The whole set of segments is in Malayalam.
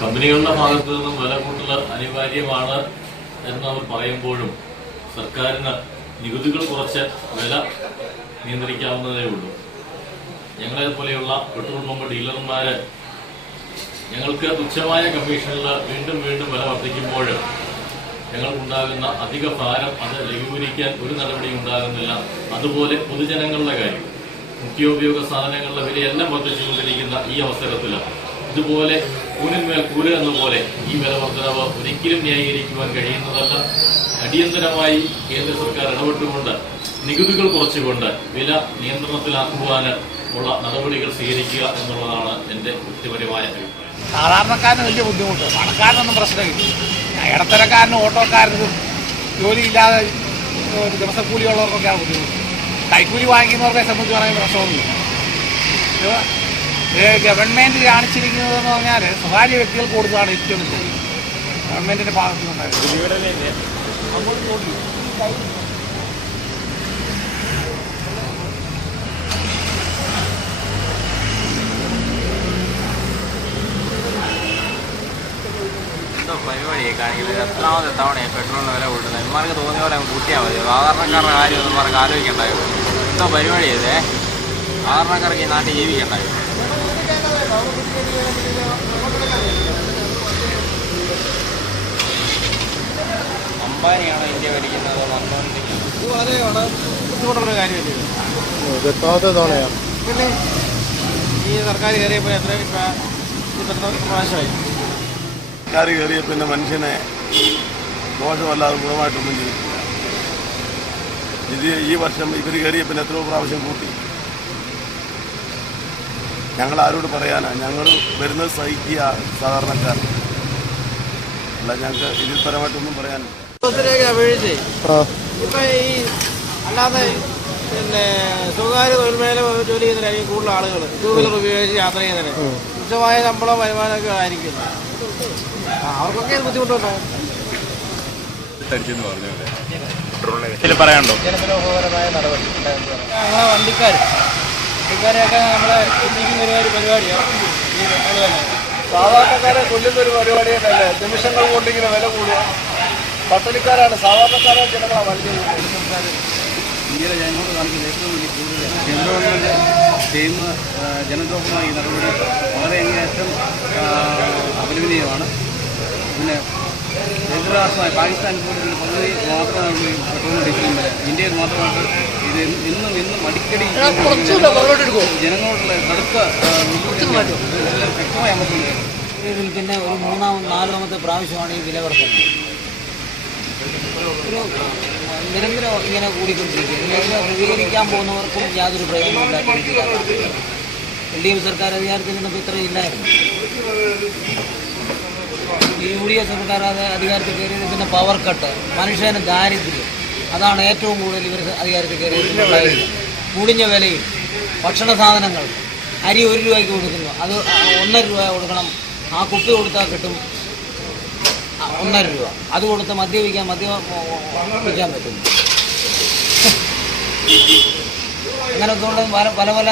കമ്പനികളുടെ ഭാഗത്തു നിന്നും വില കൂട്ടൽ അനിവാര്യമാണ് എന്ന് അവർ പറയുമ്പോഴും സർക്കാരിന് നികുതികൾ കുറച്ച് വില നിയന്ത്രിക്കാവുന്നതേ ഉള്ളൂ. ഞങ്ങളെ പോലെയുള്ള പെട്രോൾ പമ്പ് ഡീലർമാര് ഞങ്ങൾക്ക് തുച്ഛമായ കമ്മീഷനിൽ വീണ്ടും വീണ്ടും വില വർദ്ധിക്കുമ്പോൾ ഞങ്ങൾക്കുണ്ടാകുന്ന അധിക ഭാരം അത് ലഘൂകരിക്കാൻ ഒരു നടപടിയും ഉണ്ടാകുന്നില്ല. അതുപോലെ പൊതുജനങ്ങളുടെ കാര്യം. നിത്യോപയോഗ സാധനങ്ങളുടെ വിലയെല്ലാം വർദ്ധിച്ചുകൊണ്ടിരിക്കുന്ന ഈ അവസരത്തിൽ ഇതുപോലെ കൂനിന്മേൽ കൂൽ എന്ന പോലെ ഈ വില വർധനവ് ഒരിക്കലും ന്യായീകരിക്കുവാൻ കഴിയുന്നതല്ല. അടിയന്തരമായി കേന്ദ്ര സർക്കാർ ഇടപെട്ടുകൊണ്ട് നികുതികൾ കുറച്ചുകൊണ്ട് വില നിയന്ത്രണത്തിലാക്കുവാൻ ഉള്ള നടപടികൾ സ്വീകരിക്കുക എന്നുള്ളതാണ് എന്റെ വ്യക്തിപരമായ അഭിപ്രായം. സാധാരണക്കാരന് വലിയ ബുദ്ധിമുട്ട്. പണക്കാരനൊന്നും പ്രശ്നമില്ല ഇടത്തരക്കാരനും ഓട്ടോക്കാരനും ജോലിയില്ലാതെ ദിവസക്കൂലിയുള്ളവർക്കൊക്കെയാണ് ബുദ്ധിമുട്ട്. കൈക്കൂലി വാങ്ങിക്കുന്നവരെ സംബന്ധിച്ച് പറയുന്ന പ്രശ്നമൊന്നുമില്ല. ഗവൺമെന്റ് കാണിച്ചിരിക്കുന്നതെന്ന് പറഞ്ഞാൽ സ്വകാര്യ വ്യക്തികൾ കൊടുത്താണ് ഏറ്റവും ഗവൺമെന്റിന്റെ ഭാഗത്തു നിന്നുണ്ടായത് അങ്ങോട്ട് നോക്കി എന്തോ പരിപാടിയെ കാണിക്കുന്നത്? എത്രാമത്തെ തവണയാണ് പെട്രോളിന് വില കൂട്ടുന്നത്? ഇമാർക്ക് തോന്നിയ പോലെ കൂട്ടിയാൽ മതി. സാധാരണക്കാരുടെ കാര്യം ഒന്നും പറഞ്ഞ് ആലോചിക്കണ്ടായോ എന്തോ പരിപാടി ചെയ്തേ സാധാരണക്കാർക്ക് ഈ നാട്ടിൽ ജീവിക്കണ്ടായോ അംബാനിയാണോ ഇന്ത്യ ഭരിക്കുന്നത്? മൻമോഹൻ വളരെ വളരെ ബുദ്ധിമുട്ടുള്ള കാര്യമല്ലേ ഇത്? എത്താമത്തെ തവണയാണ് പിന്നെ ഈ സർക്കാർ കയറിയപ്പോൾ എത്ര പ്രാവശ്യമായി? സർക്കാർ കയറിയ പിന്നെ മനുഷ്യനെ ദോഷമല്ലാതെ ഗുണമായിട്ടൊന്നും ചെയ്തിട്ടില്ല. ഇത് ഈ വർഷം ഇവർ കയറിയ പിന്നെ എത്രയോ പ്രാവശ്യം കൂട്ടി ഞങ്ങൾ ആരോട് പറയാനാ ഞങ്ങൾ വരുന്നത് സഹിക്കുക സാധാരണക്കാർ. അല്ല ഞങ്ങൾക്ക് ഇതിൽ പരമായിട്ടൊന്നും പറയാനില്ല. ബസ്സിലേക്ക് അപേക്ഷിച്ച്. ഇപ്പം ഈ അല്ലാതെ പിന്നെ സ്വകാര്യ തൊഴിൽ മേഖല ജോലി ചെയ്യുന്നതിനായിരിക്കും കൂടുതൽ ആളുകൾ ടൂ വീലർ ഉപയോഗിച്ച് യാത്ര ചെയ്യുന്നതിന് തുച്ഛമായ ശമ്പളം വരുമാനമൊക്കെ ആയിരിക്കും. അവർക്കൊക്കെ ബുദ്ധിമുട്ടുണ്ടോ? ബുദ്ധിമുട്ടുണ്ടാവും പറയാനുണ്ടോ? വണ്ടിക്കാർ വണ്ടിക്കാരെയൊക്കെ നമ്മളെ ചിന്തിക്കുന്ന ഒരു ഒരു പരിപാടിയാണ് ഈ അത് തന്നെ. സാധാരണക്കാരെ കൊല്ലുന്ന ഒരു പരിപാടി തന്നെ നിമിഷങ്ങൾ കൊണ്ടിങ്ങനെ വില കൂടുക. പട്ടണിക്കാരാണ്. സാധാരണക്കാരെ ജനങ്ങളാണ് വലിയ ഇന്ത്യയിലെ ജനങ്ങളോട് കാണിക്കുന്ന ഏറ്റവും വലിയ കൂടുതലാണ് കേന്ദ്ര ടീം ജനദ്രോഹമായ ഈ നടപടി വളരെ അങ്ങേയറ്റം അപലപനീയമാണ് പിന്നെ എതിരാഷ്ട്രമായ പാകിസ്ഥാൻ പോലുള്ള പദ്ധതി മാത്രമാണ് ഈ പെട്രോളും വരെ. ഇന്ത്യയിൽ മാത്രമായിട്ട് ഇത് ഇന്നും ഇന്നും അടിക്കടി ജനങ്ങളോടുള്ള കടുത്ത വ്യക്തമായി പിന്നെ ഒരു മൂന്നാമത് നാലാമത്തെ പ്രാവശ്യമാണ് ഈ വില വർധന ഒരു നിരന്തരം ഇങ്ങനെ കൂടിക്കൊണ്ടിരിക്കുക ഇതിനെ പ്രതികരിക്കാൻ പോകുന്നവർക്കും യാതൊരു പ്രയോജനമില്ലാത്ത രീതിയിലാണ് എൽ ഡി എഫ് സർക്കാർ അധികാരത്തിൽ നിന്നപ്പോൾ ഇത്രയും ഇല്ലായിരുന്നു. ഈ യു ഡി എഫ് സർക്കാർ അധികാരത്തിൽ കയറിയത് പിന്നെ പവർ കട്ട് മനുഷ്യന് ദാരിദ്ര്യം. അതാണ് ഏറ്റവും കൂടുതൽ ഇവർ അധികാരത്തിൽ കയറിയത് മുടിഞ്ഞ വിലയിൽ. ഭക്ഷണ സാധനങ്ങൾ. അരി ഒരു രൂപയ്ക്ക് കൊടുക്കുന്നു. അത് ഒന്നര രൂപ കൊടുക്കണം. ആ കുപ്പി കൊടുത്താൽ കിട്ടും. ഒന്നര രൂപ. അത് കൊടുത്ത് മദ്യപിക്കാൻ മദ്യപിക്കാൻ പറ്റും. അങ്ങനൊക്കെ കൊണ്ട് പല പല പല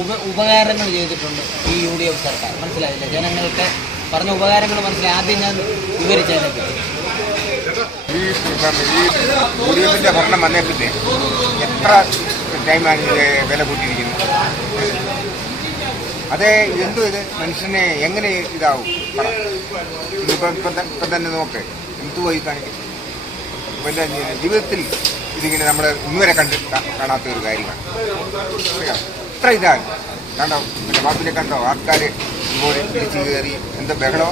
ഉപ ഉപകാരങ്ങൾ ചെയ്തിട്ടുണ്ട് ഈ യു ഡി എഫ് സർക്കാർ. മനസ്സിലായില്ല? ജനങ്ങൾക്ക് പറഞ്ഞ ഉപകാരങ്ങൾ മനസ്സിലായി. ആദ്യം ഞാൻ വിവരിച്ചതിനെ പറ്റി. ഈ ഈ യു ഭരണം വന്നേ പിന്നെ എത്ര ടൈമാണ് ഇത് വില കൂട്ടിയിരിക്കുന്നത്? അതെ എന്തോ ഇത്? മനുഷ്യനെ എങ്ങനെ ഇതാവും? ഇപ്പം ഇപ്പം തന്നെ നോക്ക്. എന്തുവായി കാണിക്കും? ഇവന്റെ ജീവിതത്തിൽ ഇതിങ്ങനെ നമ്മൾ ഇന്നുവരെ കണ്ട് കാണാത്ത ഒരു കാര്യമാണ്. എത്ര ഇതാണ്? കണ്ടോ? എന്റെ വാപ്പിനെ കണ്ടോ? ആൾക്കാർ ഇതുപോലെ പിടിച്ചു കയറി എന്താ ബഹളോ?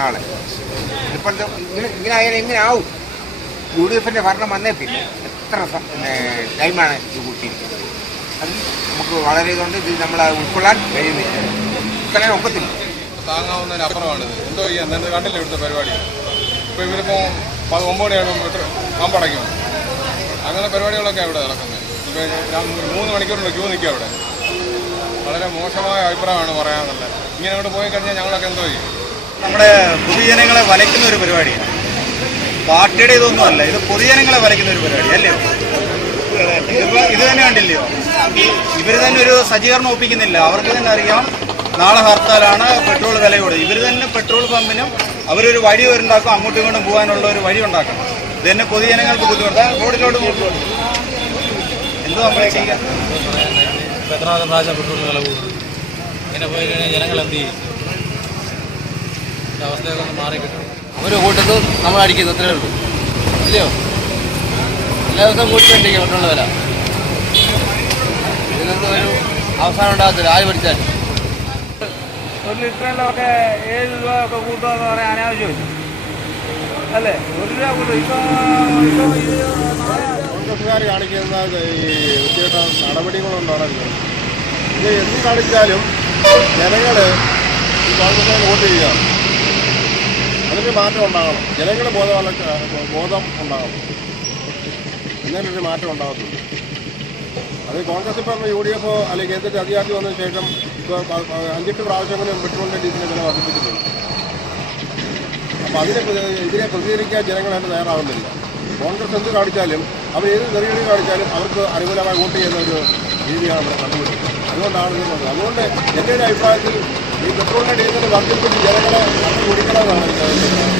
നാളെ. ഇതിപ്പോൾ എന്താ ഇങ്ങനെ ഇങ്ങനെ ആയാലും എങ്ങനെ ആവും. യു ഡി എഫിന്റെ ഭരണം വന്നേ പിന്നെ എത്ര ടൈമാണ് ഇത് കൂട്ടിയിരിക്കുന്നത്. അത് നമുക്ക് വളരെ ഇതുകൊണ്ട് ഇത് നമ്മൾ ഉൾക്കൊള്ളാൻ കഴിയുന്നില്ല. ഇത്രയും ഒക്കത്തില്ല. അങ്ങനെ പരിപാടികളൊക്കെ ഇവിടെ നടക്കുന്നത് ഇപ്പോൾ ഞാൻ മൂന്ന് മണിക്കൂറിന്റെ ക്യൂ നിൽക്കുക അവിടെ. വളരെ മോശമായ അഭിപ്രായമാണ് പറയാനുള്ളത്. ഇങ്ങനെ അവിടെ പോയി കഴിഞ്ഞാൽ ഞങ്ങളൊക്കെ എന്തോ ചെയ്യും? നമ്മുടെ പൊതുജനങ്ങളെ വലയ്ക്കുന്ന ഒരു പരിപാടിയാണ്. പാർട്ടിയുടെ ഇതൊന്നും അല്ല. ഇത് പൊതുജനങ്ങളെ വലയ്ക്കുന്ന ഒരു പരിപാടി അല്ലേ? ഇത് തന്നെ കണ്ടില്ലയോ ഇവർ തന്നെ ഒരു സജ്ജീകരണം ഒപ്പിക്കുന്നില്ല. അവർക്ക് തന്നെ അറിയാം നാളെ ഹർത്താലാണ് പെട്രോൾ വില ഇവർ തന്നെ പെട്രോൾ പമ്പിനും അവരൊരു വഴി ഉണ്ടാക്കും അങ്ങോട്ടും ഇങ്ങോട്ടും പോകാനുള്ള ഒരു വഴി ഉണ്ടാക്കണം. ഇത് തന്നെ പൊതുജനങ്ങൾക്ക് ബുദ്ധിമുട്ടാണ് റോഡിലോട്ട് നോക്കൂ. എന്തോ നമ്മളെ ചെയ്യാം പെട്രോൾ വില കൂടുന്നു ഇങ്ങനെ പോയി കഴിഞ്ഞാൽ ജനങ്ങൾ എന്ത് ചെയ്യും? അവസ്ഥയൊക്കെ ഒന്ന് മാറി കിട്ടും അവർ കൂട്ടത്ത് നമ്മൾ അടിക്കുന്നു അത്രേ ഉള്ളൂ. ഇല്ലയോ? എല്ലാ ദിവസവും കൂട്ടിക്കൊണ്ടിരിക്കും വില. ഇതിനൊന്നും ഒരു അവസാനം ഉണ്ടാകത്തില്ല ആര് പഠിച്ചാലും ഒരു ലിറ്ററിലൊക്കെ ഏഴ് രൂപ ഒക്കെ പറയാൻ അനാവശ്യമില്ല അല്ലേ? ഒരു രൂപ കൂട്ടും. ഇപ്പോൾ കോൺഗ്രസ്സുകാർ കാണിക്കുന്ന ഈ വൃത്തികെട്ട നടപടികളുണ്ടാണല്ലോ ഇത് എന്ത് കാണിച്ചാലും ജനങ്ങൾ ഈ കോൺഗ്രസിനെ വോട്ട് ചെയ്യുക. അതിന് മാറ്റം ഉണ്ടാകണം ജനങ്ങൾ ബോധവല ബോധം ഉണ്ടാകണം എന്നാലൊരു മാറ്റം ഉണ്ടാകത്തുള്ളൂ അത് കോൺഗ്രസ് ഇപ്പം യു ഡി എഫോ അല്ലെങ്കിൽ കേന്ദ്രത്തിൽ അധികാരത്തിൽ വന്നതിന് ശേഷം ഇപ്പോൾ അഞ്ചെട്ട് പ്രാവശ്യങ്ങളും പെട്രോളിന്റെ ഡീസലിന്റെ വില വർദ്ധിപ്പിച്ചിട്ടുണ്ട്. അപ്പോൾ അതിനെ ഇതിനെ പ്രതികരിക്കാൻ ജനങ്ങളായിട്ട് തയ്യാറാവുന്നില്ല. കോൺഗ്രസ് എന്ത് കാണിച്ചാലും അവർ ഏത് നെറിയടി കാണിച്ചാലും അവർക്ക് അനുകൂലമായി വോട്ട് ചെയ്യുന്ന ഒരു രീതിയാണ് കണ്ടുപിടിക്കുന്നത് അതുകൊണ്ടാണ് അതുകൊണ്ട് എന്റെ ഒരു അഭിപ്രായത്തിൽ ഈ പെട്രോളിന്റെ ഡീസൽ വർദ്ധിപ്പിച്ച് ജനങ്ങളെ കുടിക്കണമെന്നാണ് എന്റെ അഭിപ്രായം